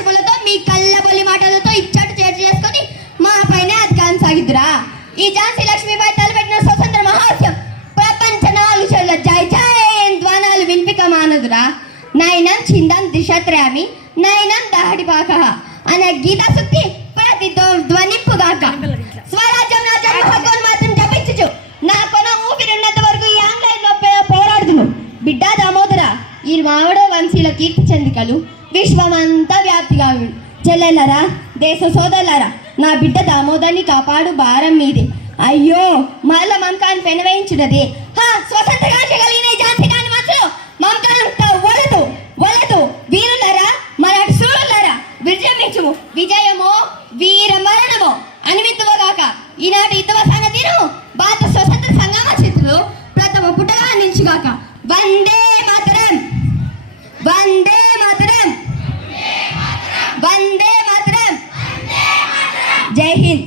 వేషములతో మీ కళ్ళబొల్లి మాటలతో ఇచ్చట చేర్చి చేసుకొని మా పైన అధికారం సాగిద్దురా. ఈ ఝాన్సీ లక్ష్మీబాయి తలపెట్టిన స్వతంత్ర మహాత్యం ప్రపంచ నాలుగు చెవుల జై జై ధ్వానాలు వినిపిక మానదురా. నయనం చిందం దిశత్రయామి నయనం దహడిపాక అనే గీతా సుక్తి ప్రతి ధ్వనింపుగాక. స్వరాజ్యం నా జన్మ హక్కును మాత్రం జపించుచు నా కొన ఊపిరినంత వరకు ఈ ఆంగ్లేయులతో పోరాడుదును. బిడ్డ దామోదర, ఈ మావిడ వంశీల కీర్తి చెందికలు విశ్వమంతా వ్యాప్తిగా చెల్లెలరా, దేశ సోదరులారా, నా బిడ్డ దామోదర్ని కాపాడు భారం మీది. అయ్యో మరల మమకాన్ని పెనవేయించున్నది. స్వతంత్రంగా కలిగిన ఝాన్సీ రాణి మనసులో మమకారంతో వలదు వలదు. వీరులారా, మరాఠీ సూరులారా, విజృంభించుము. విజయమో వీర మరణమో అనిమిత్తువగాక. ఈనాటి యుద్ధ సంగతిను భారత స్వతంత్ర సంగ్రామ చిత్రులు ప్రథమ పుటగా నిలిచిగాక. వందే మాతరం, వందే మాతరం, వందే మాతరం. జై హింద్.